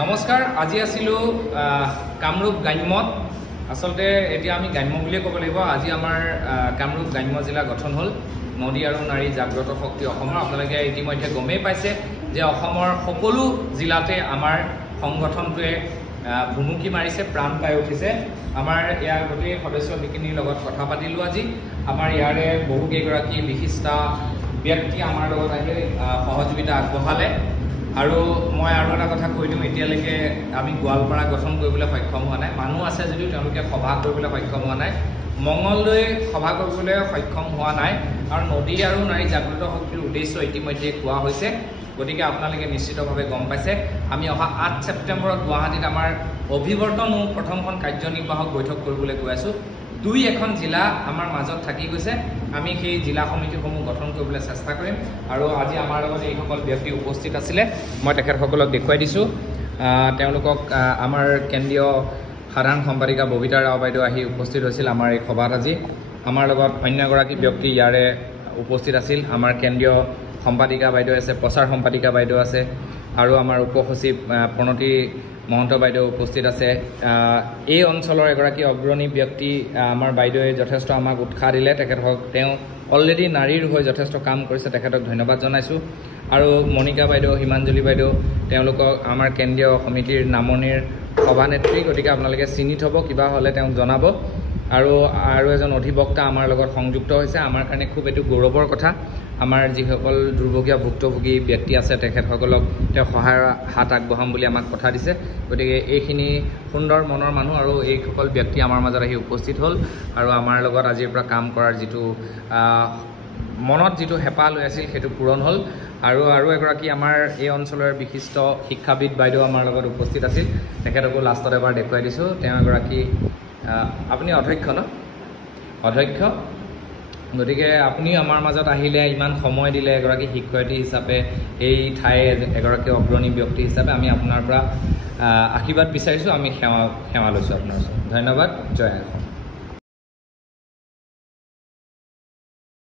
নমস্কাৰ আজি আছিলো কামৰূপ গ্ৰাম্যত আসলতে এতিয়া আমি গ্ৰাম্য বুলিয়ে ক'ব লাগিব আজি আমাৰ কামৰূপ গ্ৰাম্য জিলা গঠন হ'ল নদী আৰু নাৰী জাগ্ৰত শক্তি অসমৰ আপোনালোকে ইতিমধ্যে গমেই পাইছে যে অসমৰ সকলো জিলাতে আমাৰ সংগঠনটোৱে ভুমুকি মাৰিছে প্ৰাণ পাই উঠিছে আমাৰ ইয়াৰ গোটেই সদস্য বিকিনীৰ লগত কথা পাতিলো আজি আমাৰ ইয়াৰে বহু কেইগৰাকী বিশিষ্ট ব্যক্তি আমাৰ লগত আহি সহযোগিতা আগবঢ়ালে আৰু মই আৰু এটা কথা কৈ দিওঁ এতিয়ালৈকে আমি গোৱালপাৰা গঠন কৰিবলৈ সক্ষম হোৱা নাই মানুহ আছে যদিও তেওঁলোকে সভা কৰিবলৈ সক্ষম হোৱা নাই মংগলদৈ সভা কৰিবলৈ সক্ষম হোৱা নাই আৰু নদী আৰু নাৰী জাগ্ৰত শক্তিৰ উদ্দেশ্য ইতিমধ্যে কোৱা হৈছে গতিকে আপোনালোকে নিশ্চিতভাৱে গম পাইছে আমি অহা 8 ছেপ্টেম্বৰত গুৱাহাটীত আমাৰ অভিৱৰ্তন প্ৰথমখন কাৰ্যনিৰ্বাহক বৈঠক কৰিবলৈ গৈ আছো দুই এখন জিলা আমাৰ মাজত থাকি গৈছে আমি সেই জিলা সমিতিসমূহ গঠন কৰিবলৈ চেষ্টা কৰিম আৰু আজি আমাৰ লগত এইসকল ব্যক্তি উপস্থিত আছিলে মই তেখেতসকলক দেখুৱাই দিছোঁ তেওঁলোকক আমাৰ কেন্দ্ৰীয় সাধাৰণ সম্পাদিকা ববিতা ৰাও বাইদেউ আহি উপস্থিত হৈছিল আমাৰ এই সভাত আজি আমাৰ লগত অন্য এগৰাকী ব্যক্তি ইয়াৰে উপস্থিত আছিল আমাৰ কেন্দ্ৰীয় সম্পাদিকা বাইদেউ আছে প্ৰচাৰ সম্পাদিকা বাইদেউ আছে আৰু আমাৰ উপসচিব প্ৰণতি মহন্ত বাইদেউ উপস্থিত আছে এই অঞ্চলৰ এগৰাকী অগ্ৰণী ব্যক্তি আমাৰ বাইদেৱে যথেষ্ট আমাক উৎসাহ দিলে তেখেতক তেওঁ অলৰেডি নাৰীৰ হৈ যথেষ্ট কাম কৰিছে তেখেতক ধন্যবাদ জনাইছোঁ আৰু মণিকা বাইদেউ হিমাঞ্জলি বাইদেউ তেওঁলোকক আমাৰ কেন্দ্ৰীয় সমিতিৰ নামনিৰ সভানেত্ৰী গতিকে আপোনালোকে চিনি থ'ব কিবা হ'লে তেওঁক জনাব আৰু এজন অধিবক্তা আমাৰ লগত সংযুক্ত হৈছে আমাৰ কাৰণে খুব এইটো গৌৰৱৰ কথা আমাৰ যিসকল দুৰ্ভগীয়া ভুক্তভোগী ব্যক্তি আছে তেখেতসকলক তেওঁ সহায়ৰ হাত আগবঢ়াম বুলি আমাক কথা দিছে গতিকে এইখিনি সুন্দৰ মনৰ মানুহ আৰু এইসকল ব্যক্তি আমাৰ মাজত আহি উপস্থিত হ'ল আৰু আমাৰ লগত আজিৰ পৰা কাম কৰাৰ যিটো মনত যিটো হেঁপাহ লৈ আছিল সেইটো পূৰণ হ'ল আৰু এগৰাকী আমাৰ এই অঞ্চলৰ বিশিষ্ট শিক্ষাবিদ বাইদেউ আমাৰ লগত উপস্থিত আছিল তেখেতকো লাষ্টত এবাৰ দেখুৱাই দিছোঁ তেওঁ এগৰাকী আপুনি অধ্যক্ষ ন অধ্যক্ষ গতিকে আপুনি আমাৰ মাজত আহিলে ইমান সময় দিলে এগৰাকী শিক্ষয়িত্ৰী হিচাপে এই ঠাইৰ এগৰাকী অগ্ৰণী ব্যক্তি হিচাপে আমি আপোনাৰ পৰা আশীৰ্বাদ বিচাৰিছোঁ আমি সেৱা লৈছোঁ আপোনাৰ ওচৰত ধন্যবাদ জয় আই অসম